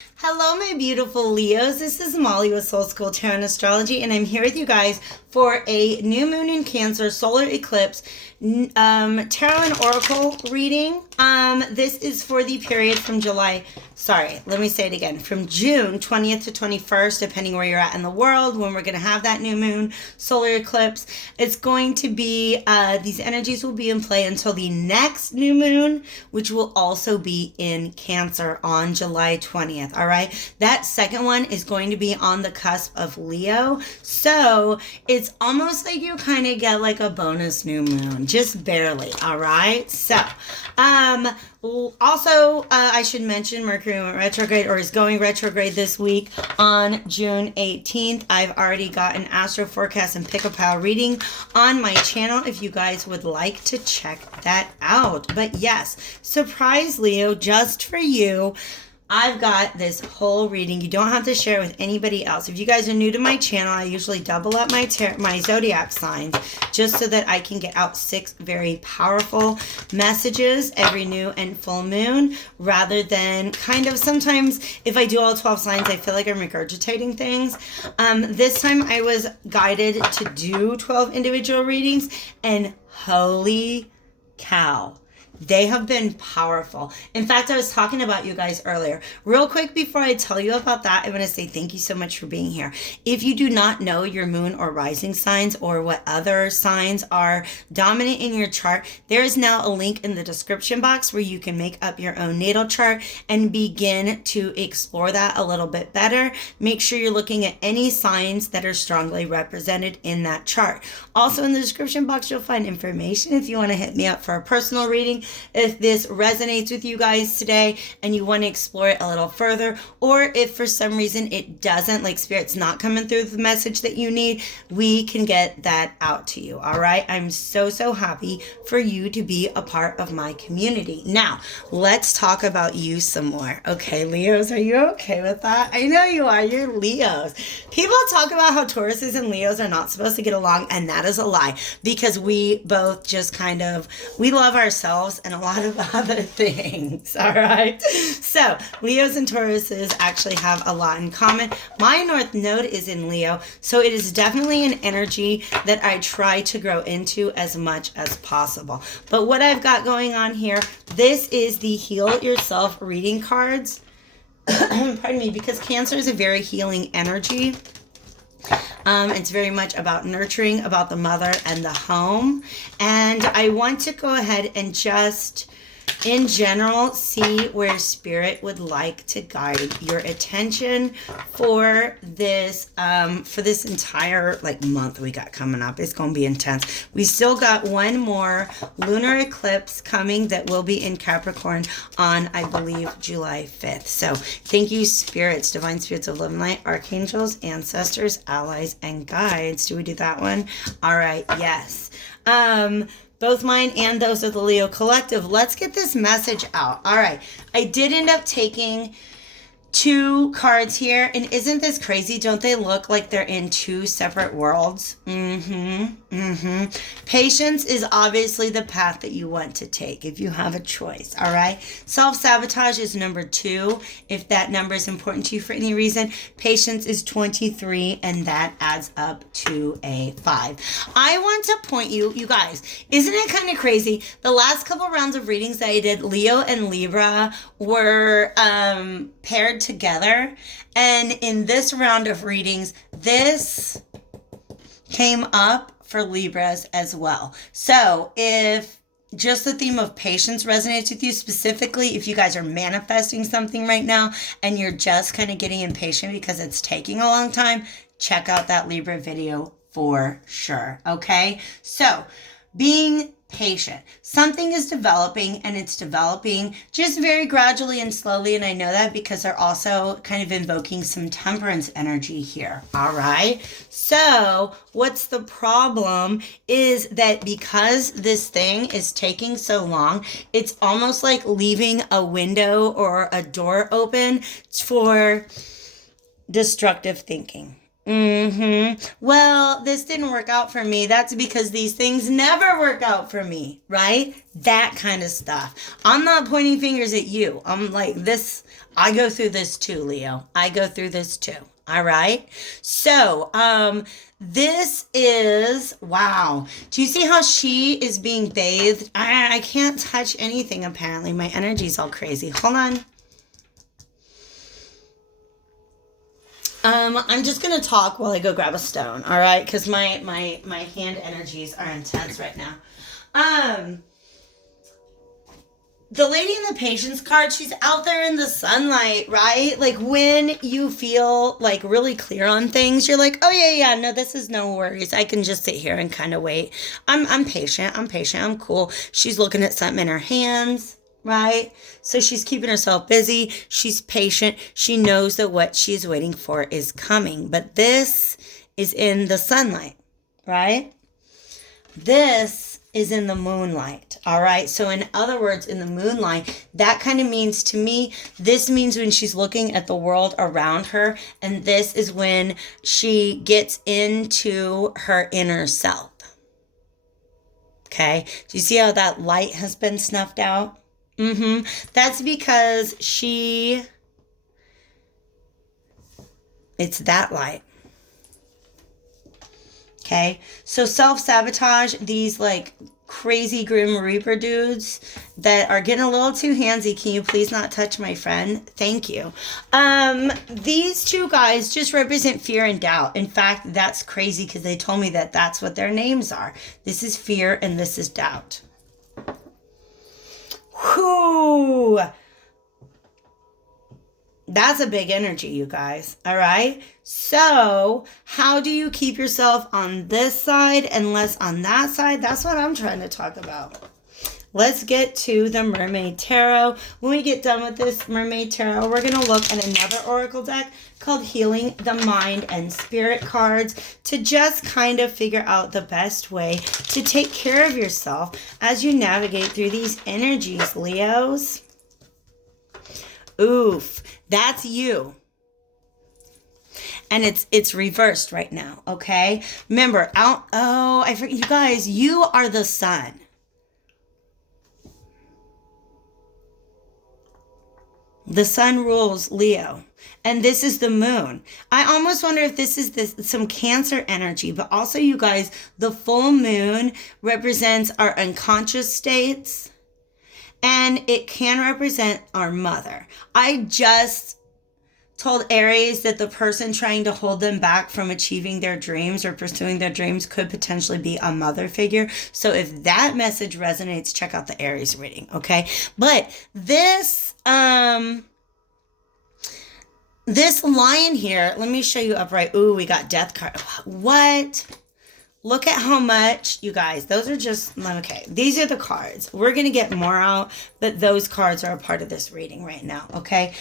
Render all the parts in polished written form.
Hello, my beautiful Leos. This is Molly with Soul School Tarot and Astrology, and I'm here with you guys for a new moon in Cancer solar eclipse tarot and oracle reading. This is for the period from from June 20th to 21st, depending where you're at in the world, when we're going to have that new moon solar eclipse. It's going to be, these energies will be in play until the next new moon, which will also be in Cancer on July 20th. All right. That second one is going to be on the cusp of Leo. So it's almost like you kind of get like a bonus new moon, just barely. All right. So, also, I should mention Mercury went retrograde or is going retrograde this week on June 18th. I've already got an astro forecast and pick a pile reading on my channel if you guys would like to check that out. But yes, surprise Leo, just for you, I've got this whole reading. You don't have to share it with anybody else. If you guys are new to my channel, I usually double up my zodiac signs just so that I can get out 6 very powerful messages every new and full moon, rather than kind of sometimes if I do all 12 signs, I feel like I'm regurgitating things. This time I was guided to do 12 individual readings, and holy cow, they have been powerful. In fact, I was talking about you guys earlier. Real quick, before I tell you about that, I want to say thank you so much for being here. If you do not know your moon or rising signs or what other signs are dominant in your chart, there is now a link in the description box where you can make up your own natal chart and begin to explore that a little bit better. Make sure you're looking at any signs that are strongly represented in that chart. Also in the description box, you'll find information if you want to hit me up for a personal reading. If this resonates with you guys today and you want to explore it a little further, or if for some reason it doesn't, like Spirit's not coming through the message that you need, we can get that out to you. All right. I'm so happy for you to be a part of my community. Now, let's talk about you some more. Okay, Leos, are you okay with that? I know you are. You're Leos. People talk about how Tauruses and Leos are not supposed to get along, and that is a lie, because we both just we love ourselves and a lot of other things. All right. So Leos and Tauruses actually have a lot in common. My North Node is in Leo, so it is definitely an energy that I try to grow into as much as possible. But what I've got going on here, this is the Heal Yourself reading cards. Pardon me, because Cancer is a very healing energy. It's very much about nurturing, about the mother and the home. And I want to go ahead and just, in general, see where Spirit would like to guide your attention for this entire month we got coming up. It's going to be intense. We still got one more lunar eclipse coming that will be in Capricorn on, I believe, July 5th. So thank you, spirits, divine spirits of love and light, archangels, ancestors, allies, and guides. Do we do that one? All right. Yes. Both mine and those of the Leo Collective. Let's get this message out. All right. I did end up taking 2 cards here. And isn't this crazy? Don't they look like they're in 2 separate worlds? Patience is obviously the path that you want to take if you have a choice. All right. Self-sabotage is number 2. If that number is important to you for any reason. Patience is 23, and that adds up to a 5. I want to point you guys, isn't it kind of crazy? The last couple rounds of readings that I did, Leo and Libra were paired together, and in this round of readings, this came up for Libras as well. So if just the theme of patience resonates with you, specifically if you guys are manifesting something right now and you're just kind of getting impatient because it's taking a long time, check out that Libra video for sure. Okay, so being patient. Something is developing, and it's developing just very gradually and slowly. And I know that because they're also kind of invoking some temperance energy here. All right. So what's the problem is that because this thing is taking so long, it's almost like leaving a window or a door open for destructive thinking. Well, this didn't work out for me. That's because these things never work out for me, right? That kind of stuff. I'm not pointing fingers at you. I'm like this. I go through this too, Leo. I go through this too. All right. So, this is, wow. Do you see how she is being bathed? I can't touch anything apparently. My energy's all crazy. Hold on. I'm just gonna talk while I go grab a stone, all right? Because my hand energies are intense right now. The lady in the patience card, she's out there in the sunlight, right? Like when you feel like really clear on things, you're like, oh yeah, no, this is no worries. I can just sit here and kind of wait. I'm patient. I'm cool. She's looking at something in her hands. Right? So she's keeping herself busy. She's patient. She knows that what she's waiting for is coming. But this is in the sunlight, right? This is in the moonlight, all right? So in other words, in the moonlight, that kind of means to me, this means when she's looking at the world around her, and this is when she gets into her inner self. Okay? Do you see how that light has been snuffed out? That's because it's that light. Okay. So self-sabotage, these like crazy Grim Reaper dudes that are getting a little too handsy. Can you please not touch my friend? Thank you. These two guys just represent fear and doubt. In fact, that's crazy because they told me that that's what their names are. This is fear and this is doubt. Whew. That's a big energy, you guys. All right. So how do you keep yourself on this side and less on that side? That's what I'm trying to talk about. Let's get to the Mermaid Tarot. When we get done with this Mermaid Tarot, we're going to look at another oracle deck called Healing the Mind and Spirit cards to just kind of figure out the best way to take care of yourself as you navigate through these energies, Leos. Oof, that's you. And it's reversed right now, okay? Remember, I forget, you guys, you are the sun. The sun rules Leo, and this is the moon. I almost wonder if this is some Cancer energy, but also, you guys, the full moon represents our unconscious states, and it can represent our mother. I just told Aries that the person trying to hold them back from achieving their dreams or pursuing their dreams could potentially be a mother figure. So if that message resonates, check out the Aries reading, okay? But this lion here, let me show you upright. Ooh, we got death card. What? Look at how much, you guys, those are just, okay, these are the cards. We're going to get more out, but those cards are a part of this reading right now, okay?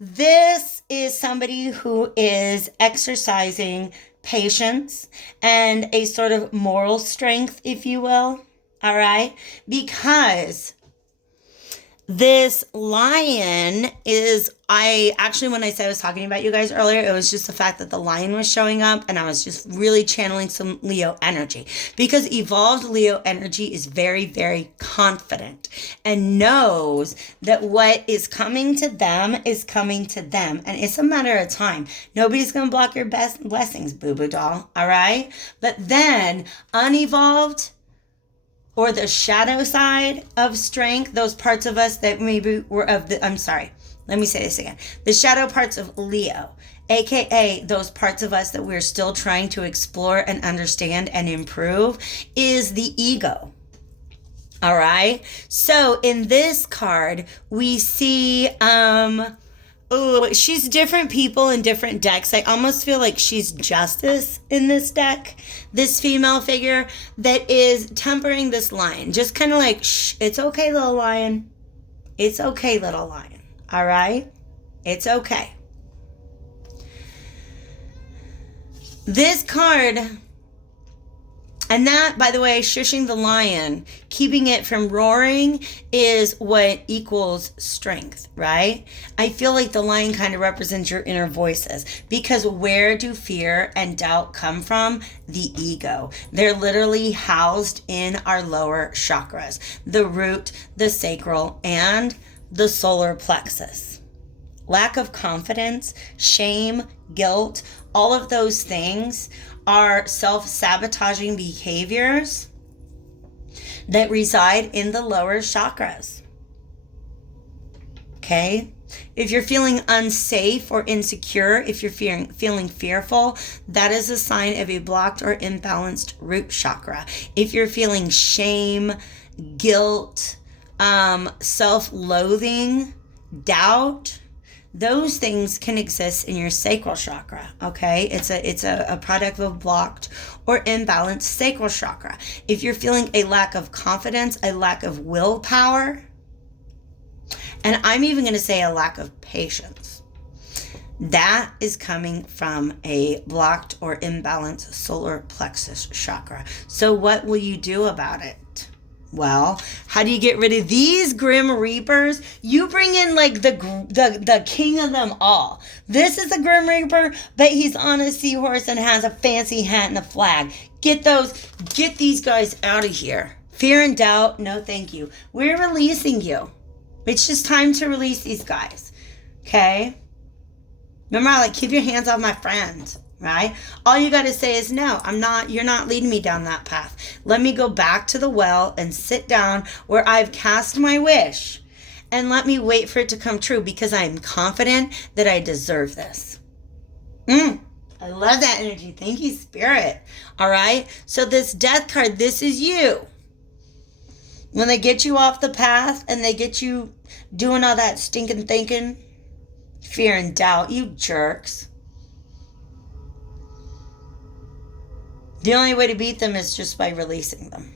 This is somebody who is exercising patience and a sort of moral strength, if you will, all right? Because this lion is, when I said I was talking about you guys earlier, it was just the fact that the lion was showing up and I was just really channeling some Leo energy, because evolved Leo energy is very, very confident and knows that what is coming to them is coming to them. And it's a matter of time. Nobody's going to block your best blessings, boo-boo doll. All right. But then unevolved, or the shadow side of strength, those parts of us that maybe were let me say this again. The shadow parts of Leo, aka those parts of us that we're still trying to explore and understand and improve, is the ego. All right. So in this card, we see, she's different people in different decks. I almost feel like she's Justice in this deck. This female figure that is tempering this lion. Just kind of like, shh, it's okay, little lion. It's okay, little lion. All right? It's okay. This card, And that, by the way, shushing the lion, keeping it from roaring, is what equals strength, right? I feel like the lion kind of represents your inner voices, because where do fear and doubt come from? The ego. They're literally housed in our lower chakras, the root, the sacral, and the solar plexus. Lack of confidence, shame, guilt, all of those things are self-sabotaging behaviors that reside in the lower chakras. Okay? If you're feeling unsafe or insecure, if you're feeling fearful, that is a sign of a blocked or imbalanced root chakra. If you're feeling shame, guilt, self-loathing, doubt, those things can exist in your sacral chakra, okay? It's a product of blocked or imbalanced sacral chakra. If you're feeling a lack of confidence, a lack of willpower, and I'm even going to say a lack of patience, that is coming from a blocked or imbalanced solar plexus chakra. So what will you do about it? Well, how do you get rid of these Grim Reapers? You bring in like the king of them all. This is a Grim Reaper, but he's on a seahorse and has a fancy hat and a flag. Get these guys out of here. Fear and doubt, no thank you. We're releasing you. It's just time to release these guys. Okay? Remember, like, keep your hands off my friend. Right? All you got to say is, no, you're not leading me down that path. Let me go back to the well and sit down where I've cast my wish, and let me wait for it to come true, because I am confident that I deserve this. I love that energy. Thank you, Spirit. All right. So this death card, this is you. When they get you off the path and they get you doing all that stinking thinking, fear and doubt, you jerks. The only way to beat them is just by releasing them.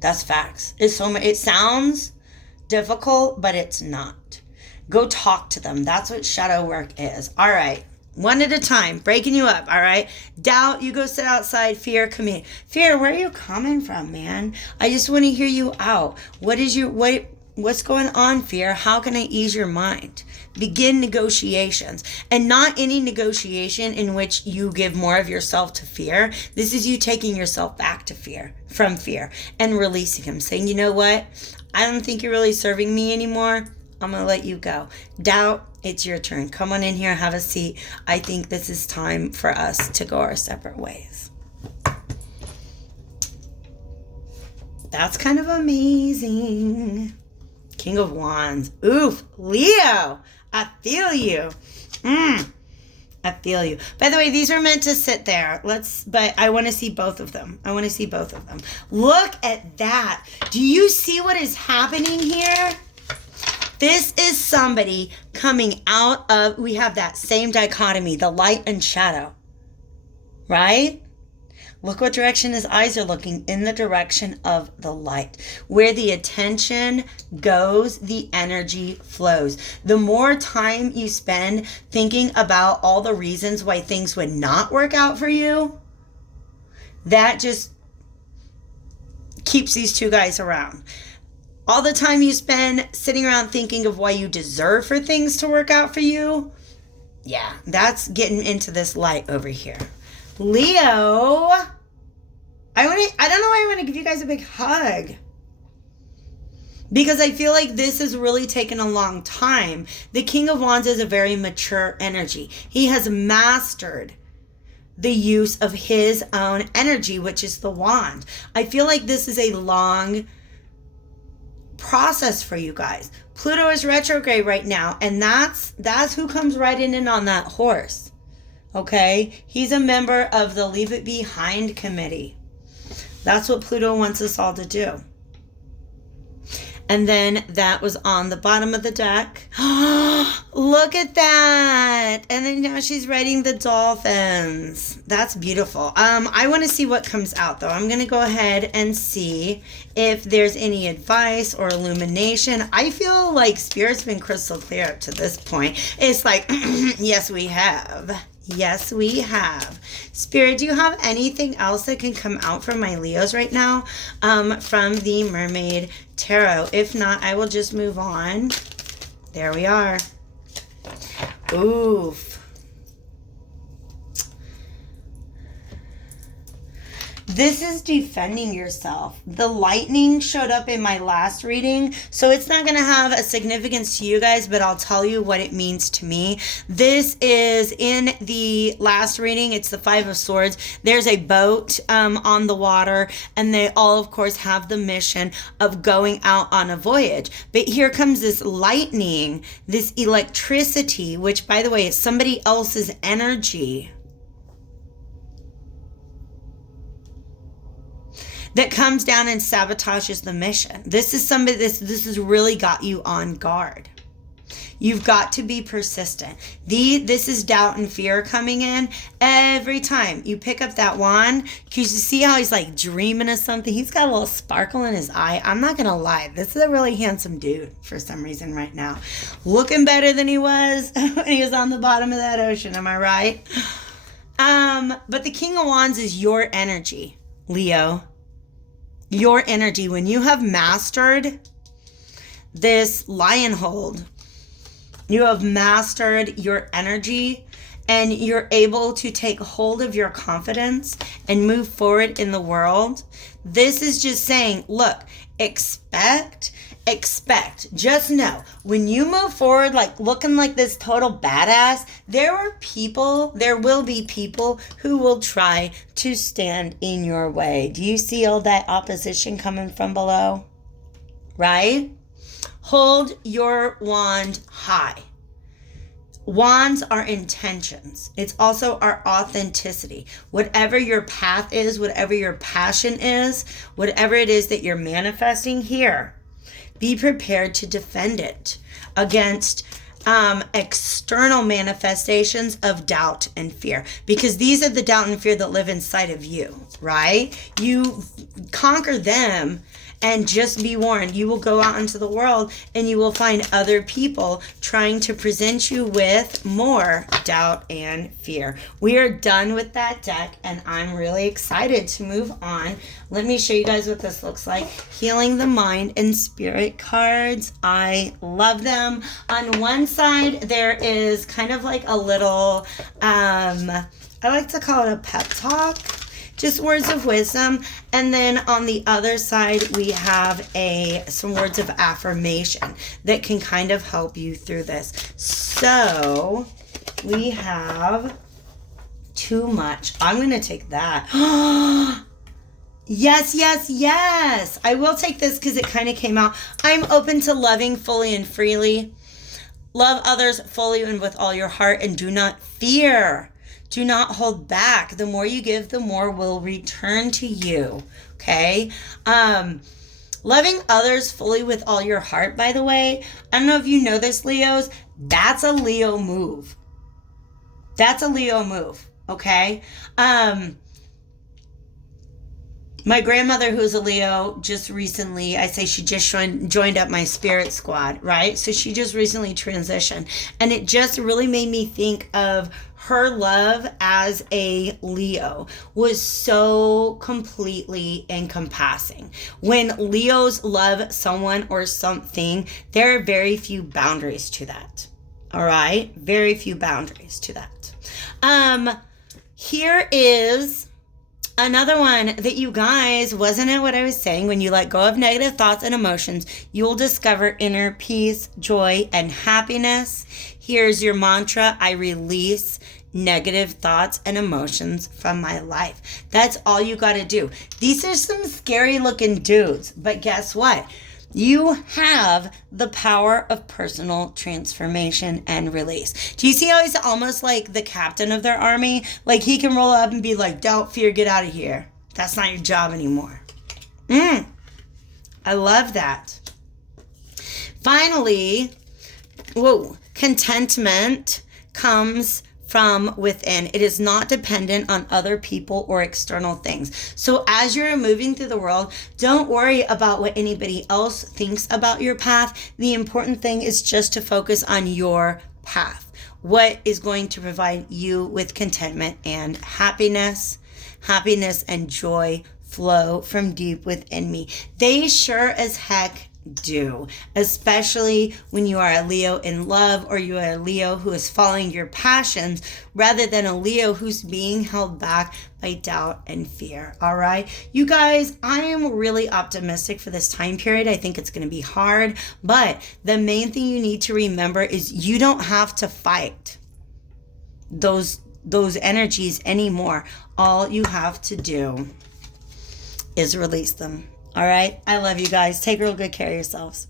That's facts. It sounds difficult, but it's not. Go talk to them. That's what shadow work is. All right. One at a time. Breaking you up. All right. Doubt, you go sit outside. Fear, come in. Fear, where are you coming from, man? I just want to hear you out. What's going on, Fear? How can I ease your mind? Begin negotiations. And not any negotiation in which you give more of yourself to fear. This is you taking yourself back to fear, from fear, and releasing him. Saying, you know what? I don't think you're really serving me anymore. I'm going to let you go. Doubt, it's your turn. Come on in here, have a seat. I think this is time for us to go our separate ways. That's kind of amazing. King of Wands. Oof, Leo. I feel you. I feel you. By the way, these are meant to sit there. But I want to see both of them. Look at that. Do you see what is happening here? This is somebody coming out of, we have that same dichotomy, the light and shadow. Right? Look what direction his eyes are looking, in the direction of the light. Where the attention goes, the energy flows. The more time you spend thinking about all the reasons why things would not work out for you, that just keeps these two guys around. All the time you spend sitting around thinking of why you deserve for things to work out for you, yeah, that's getting into this light over here. Leo, I don't know why I want to give you guys a big hug. Because I feel like this has really taken a long time. The King of Wands is a very mature energy. He has mastered the use of his own energy, which is the wand. I feel like this is a long process for you guys. Pluto is retrograde right now, and that's who comes riding in on that horse. Okay? He's a member of the Leave It Behind committee. That's what Pluto wants us all to do. And then that was on the bottom of the deck. Look at that. And then now she's riding the dolphins. That's beautiful. I want to see what comes out, though. I'm going to go ahead and see if there's any advice or illumination. I feel like Spirit's been crystal clear up to this point. It's like, yes, we have. Yes, we have. Spirit, do you have anything else that can come out from my Leos right now from the Mermaid Tarot? If not, I will just move on. There we are. Oof. This is defending yourself. The lightning showed up in my last reading, so it's not going to have a significance to you guys, but I'll tell you what it means to me. This is in the last reading. It's the Five of Swords. There's a boat on the water, and they all, of course, have the mission of going out on a voyage. But here comes this lightning, this electricity, which, by the way, is somebody else's energy, that comes down and sabotages the mission. This is somebody, this has really got you on guard. You've got to be persistent. This is doubt and fear coming in every time you pick up that wand, because you see how he's like dreaming of something. He's got a little sparkle in his eye. I'm not going to lie. This is a really handsome dude for some reason right now. Looking better than he was when he was on the bottom of that ocean. Am I right? But the King of Wands is your energy, Leo. Your energy. When you have mastered this lion hold, you have mastered your energy, and you're able to take hold of your confidence and move forward in the world. This is just saying, look, expect. Just know, when you move forward, like looking like this total badass, there will be people who will try to stand in your way. Do you see all that opposition coming from below? Right? Hold your wand high. Wands are intentions. It's also our authenticity. Whatever your path is, whatever your passion is, whatever it is that you're manifesting here, be prepared to defend it against external manifestations of doubt and fear, because these are the doubt and fear that live inside of you, right? You conquer them, and just be warned, you will go out into the world and you will find other people trying to present you with more doubt and fear. We are done with that deck, and I'm really excited to move on. Let me show you guys what this looks like. Healing the Mind and Spirit cards. I love them. On one side, there is kind of like a little, I like to call it a pep talk. Just words of wisdom. And then on the other side, we have some words of affirmation that can kind of help you through this. So we have too much. I'm going to take that. Yes. I will take this because it kind of came out. I'm open to loving fully and freely. Love others fully and with all your heart, and do not fear. Do not hold back. The more you give, the more will return to you. Okay? Loving others fully with all your heart, by the way. I don't know if you know this, Leos. That's a Leo move. Okay? My grandmother, who's a Leo, just recently, I say she just joined up my spirit squad, right? So she just recently transitioned. And it just really made me think of her love as a Leo was so completely encompassing. When Leos love someone or something, there are very few boundaries to that. All right? Very few boundaries to that. Here is another one that, you guys, wasn't it what I was saying? When you let go of negative thoughts and emotions, you will discover inner peace, joy, and happiness. Here's your mantra: I release negative thoughts and emotions from my life. That's all you got to do. These are some scary looking dudes, but guess what? You have the power of personal transformation and release. Do you see how he's almost like the captain of their army? Like he can roll up and be like, doubt, fear, get out of here. That's not your job anymore. I love that. Finally, contentment comes from within. It is not dependent on other people or external things. So as you're moving through the world, don't worry about what anybody else thinks about your path. The important thing is just to focus on your path. what is going to provide you with contentment and happiness. Happiness and joy flow from deep within me. They sure as heck do, especially when you are a Leo in love, or you are a Leo who is following your passions rather than a Leo who's being held back by doubt and fear. All right, you guys, I am really optimistic for this time period. I think it's going to be hard, but the main thing you need to remember is you don't have to fight those energies anymore. All you have to do is release them. All right. I love you guys. Take real good care of yourselves.